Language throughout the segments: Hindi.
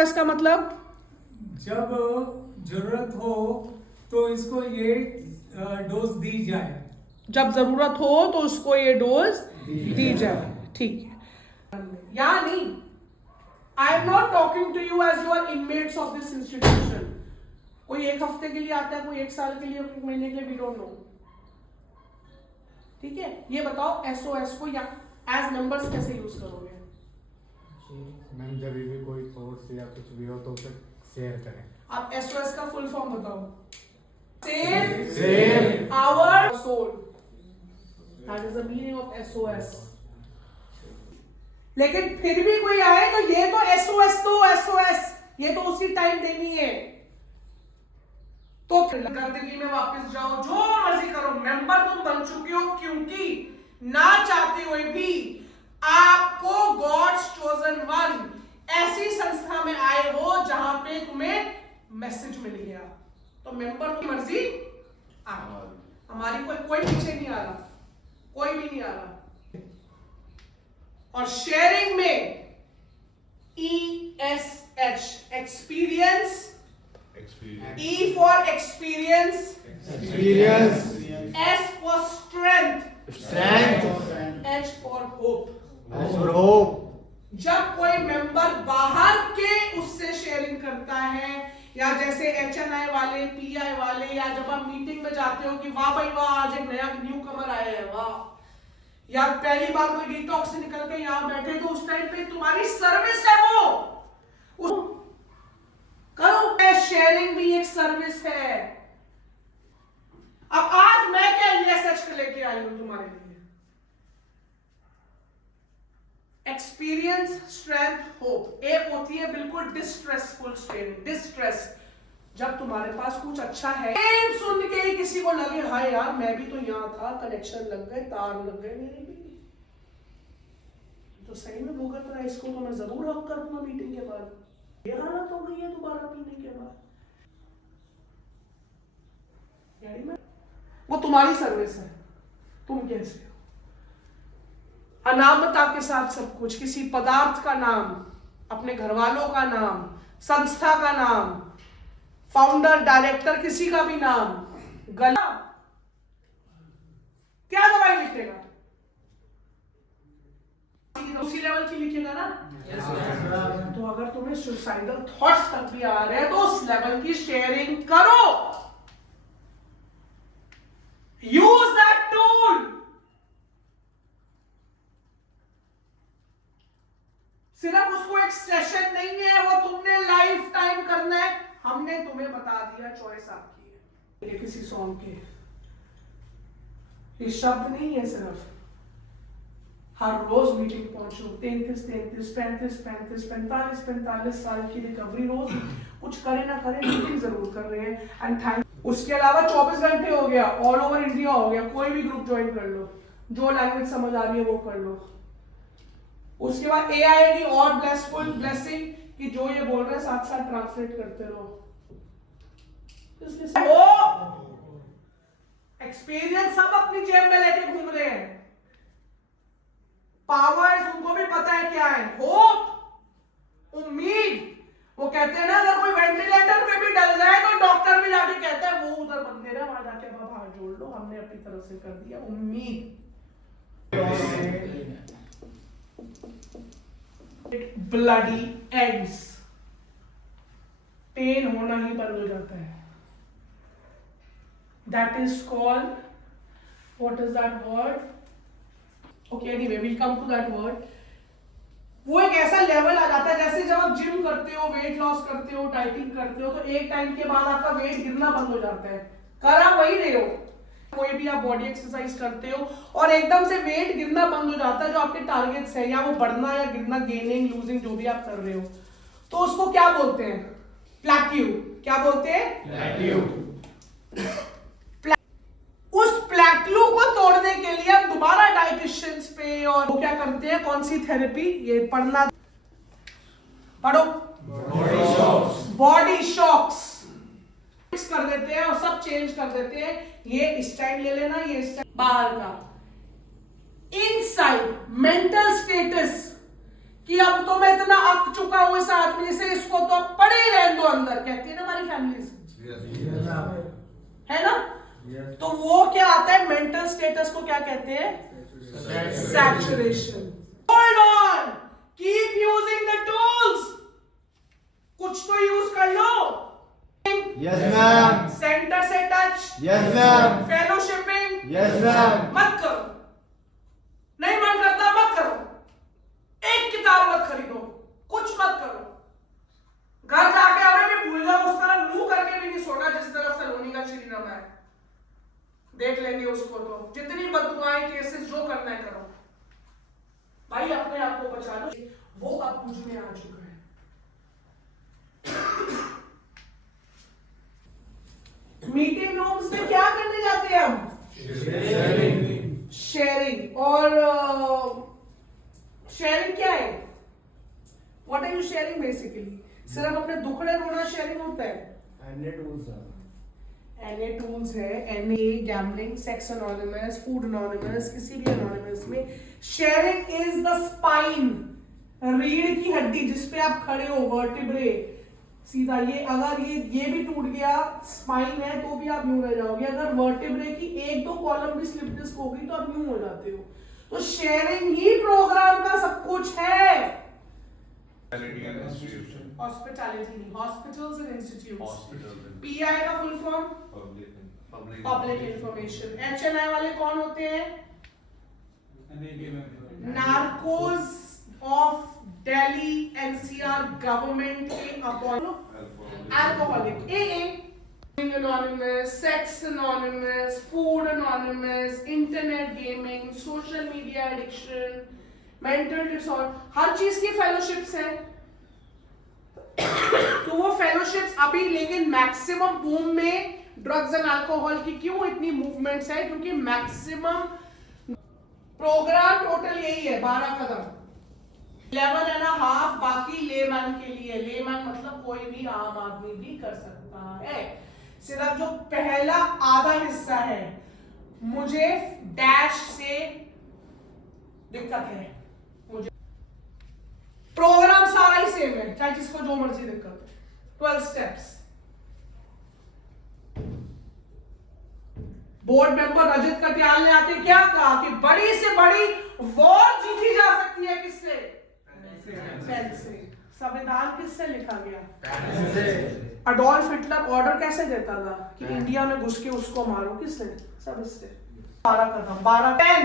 SOS का मतलब? जब जरूरत हो तो इसको ये डोज दी जाए। जब जरूरत हो तो उसको ये डोज दी जाए, ठीक है। या नहीं, I am not talking to you as your inmates of this institution. कोई 1 हफ्ते के लिए आता है, कोई 1 साल के लिए, कोई 1 महीने के लिए, वी डोंट नो। ठीक है, ये बताओ SOS को या एज नंबर्स कैसे यूज करोगे? मैम जब भी कोई थॉट्स या कुछ भी हो तो उसे शेयर करें। आप SOS का फुल फॉर्म बताओ। Save our soul. That is the meaning of SOS. लेकिन फिर भी कोई आए तो ये तो SOS, ये तो उसी टाइम देनी है। तो गंदगी में वापस जाओ, जो मर्जी करो, मेंबर तुम बन चुके हो, क्योंकि ना चाहते हुए भी आपको गॉड्स चोजन वन ऐसी संस्था में आए हो जहां पे तुम्हें मैसेज मिल गया, तो मेंबर की मर्जी आ, हमारी कोई पीछे नहीं आ रहा, कोई भी नहीं आ रहा। और शेयरिंग में ESH experience, E for experience, S for strength, H for hope. जब कोई मेंबर बाहर के उससे शेयरिंग करता है, या जैसे HNI वाले, PI वाले, या जब आप मीटिंग में जाते हो कि वाह भाई वाह आज एक नया न्यू कमर आया है, वाह, या पहली बार कोई डिटॉक्स से निकल के यहाँ बैठे, तो उस टाइम पे तुम्हारी सर्विस है वो करो। शेयरिंग भी एक सर्विस है। अब आज मैं क्या ESH लेके आई हूं तुम्हारे लिए? Experience, strength, hope. एक होती है बिल्कुल डिस्ट्रेसफुल शेयरिंग, डिस्ट्रेस, जब तुम्हारे पास कुछ अच्छा है, सुन के ही किसी को लगे हाय यार मैं भी तो यहां था, कनेक्शन लग गए, तार लग गए मेरे भी, तो सही में भुगत रहा है, इसको तो मैं जरूर हक करूंगा मीटिंग के बाद। ये हालत हो गई है दोबारा पीने के बाद, यानी मैं, वो तुम्हारी सर्विस है, तुम कैसे हो? अनामता के साथ सब कुछ, किसी पदार्थ का नाम, अपने घर वालों का नाम, संस्था का नाम, फाउंडर, डायरेक्टर, किसी का भी नाम, गला, क्या दवाई लिखेगा? उसी लेवल की लिखेगा ना? तो अगर तुम्हें सुसाइडल थॉट्स तक भी आ रहे हैं तो उस लेवल की शेयरिंग करो, यूज दैट टूल। सिर्फ उसको एक सेशन नहीं है, वो तुमने लाइफ टाइम करना है। हमने तुम्हें बता दिया, चॉइस आपकी है। ये किसी सॉन्ग के ये शब्द नहीं है, सिर्फ हर रोज मीटिंग पहुंचो, 33, 35, 45, 45 साल की रिकवरी, रोज कुछ करे ना करे मीटिंग जरूर कर रहे हैं। एंड थैंक, उसके अलावा 24 घंटे हो गया, ऑल ओवर इंडिया हो गया, कोई भी ग्रुप ज्वाइन कर लो, जो लैंग्वेज समझ आ रही है वो कर लो। उसके बाद AI की और ब्लेसफुल ब्लेसिंग कि जो ये बोल रहे हैं साथ साथ ट्रांसलेट करते रहो। एक्सपीरियंस सब अपनी जेब में लेके घूम रहे हैं, पावर्स उनको भी पता है क्या है, होप, उम्मीद। वो कहते हैं ना अगर कोई वेंटिलेटर पे भी डल जाए तो डॉक्टर भी जाके कहता है वो उधर बंदे रहे, वहां जाके बाबा हाथ जोड़ लो, हमने अपनी तरफ से कर दिया। उम्मीद। It bloody ends, पेन होना ही बंद हो जाता है। That is called, what is that word? Okay, anyway, we'll come to that word. वो एक ऐसा लेवल आ जाता है जैसे जब आप जिम करते हो, वेट लॉस करते हो, डाइटिंग करते हो, तो एक टाइम के बाद आपका वेट गिरना बंद हो जाता है, कर आप वही रहे हो। कोई भी आप बॉडी एक्सरसाइज करते हो और एकदम से वेट गिरना बंद हो जाता है, जो आपके टारगेट्स है, या वो बढ़ना या गिरना, गेनिंग लूजिंग जो भी आप कर रहे हो, तो उसको क्या बोलते हैं? प्लेट्यू। क्या बोलते हैं? प्लेट्यू। उस प्लेट्यू को तोड़ने के लिए हम दोबारा डाइटिशियंस पे, और वो क्या करते हैं, कौन सी थेरेपी, ये पढ़ना, पढ़ो, बॉडी शॉक्स कर देते हैं और सब चेंज कर देते हैं। ये इस टाइम ले लेना, ये इस टाइम, बाहर का इनसाइड मेंटल स्टेटस कि अब तो मैं इतना अक चुका हूं इस आदमी से, इसको तो तो वो क्या आता है, मेंटल स्टेटस को क्या कहते हैं, saturation. Hold on, keep using the tools, कुछ तो यूज कर लो। Yes ma'am. सेंटर से touch, yes ma'am. Fellowshipping, yes ma'am. मत करो, नहीं मन करता मत करो, एक किताब मत खरीदो, कुछ मत करो, घर जाके अभी भी भूल जाओ, उस तरह मुंह करके भी नहीं सोना जिस तरह सलोनी का श्रीराम है, देख लेंगे उसको। तो जितनी बददुआएं, केसेस जो करना है करो भाई, अपने आप को बचा लो। वो अब मुझ में आ चुका है। मीटिंग रूम्स में क्या करने जाते हैं हम, शेयरिंग। और शेयरिंग क्या है, what are you sharing basically, सिर्फ अपने दुखड़े रोना शेयरिंग होता है। एनए टूल्स है, NA gambling, sex anonymous, food anonymous, किसी भी एनोनिमस में शेयरिंग इज द स्पाइन, रीढ़ की हड्डी जिसपे आप खड़े हो, वर्टिब्रे सीधा। ये अगर ये भी टूट गया, स्पाइन है, तो भी आप यूं रह जाओगे। अगर वर्टिब्रे की एक दो कॉलम भी स्लिप डिस्क हो गई तो आप यूं हो जाते हो। तो शेयरिंग ही प्रोग्राम का सब कुछ है। हॉस्पिटैलिटी नहीं, हॉस्पिटल्स एंड इंस्टीट्यूट्स। पीआई का full form public information. HNI वाले कौन होते हैं, narcos of Delhi NCR government के appoint. Alcoholic AA, anonymous, sex anonymous, food anonymous, internet gaming, social media addiction, mental disorder, हर चीज की फेलोशिप्स है। तो वो फेलोशिप्स अभी, लेकिन मैक्सिमम बूम में ड्रग्स एंड अल्कोहल की क्यों इतनी मूवमेंट्स है, क्योंकि मैक्सिमम प्रोग्राम टोटल यही है 12 कदम, 11.5 बाकी लेमैन के लिए। लेमैन मतलब कोई भी आम आदमी भी कर सकता है। सिर्फ जो पहला आधा हिस्सा है, मुझे डैश से दिक्कत है, मुझे प्रोग्राम सारा ही सेम है, चाहे जिसको जो मर्जी दिक्कत है। 12 स्टेप्स। बोर्ड मेंबर रजत कटियाल ने आके क्या कहा कि बड़ी से बड़ी वॉर जीती जा सकती है किससे, पेन से। संविधान किससे लिखा गया, पेन से। अडोल्फ हिटलर ऑर्डर कैसे देता था कि इंडिया में घुस के उसको मारो, किससे, सब इससे। 12 कदम, 12 पेन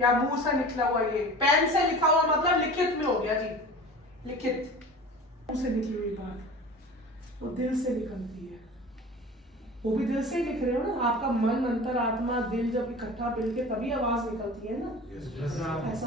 या मुंह से निकला हुआ, ये पेन से लिखा हुआ मतलब लिखित में हो गया जी, लिखित। मुंह से निकली हुई बात वो दिल से निकलती है, वो भी दिल से ही लिख रहे हो ना। आपका मन, अंतर आत्मा, दिल जब इकट्ठा मिलके तभी आवाज निकलती है ना। ऐसा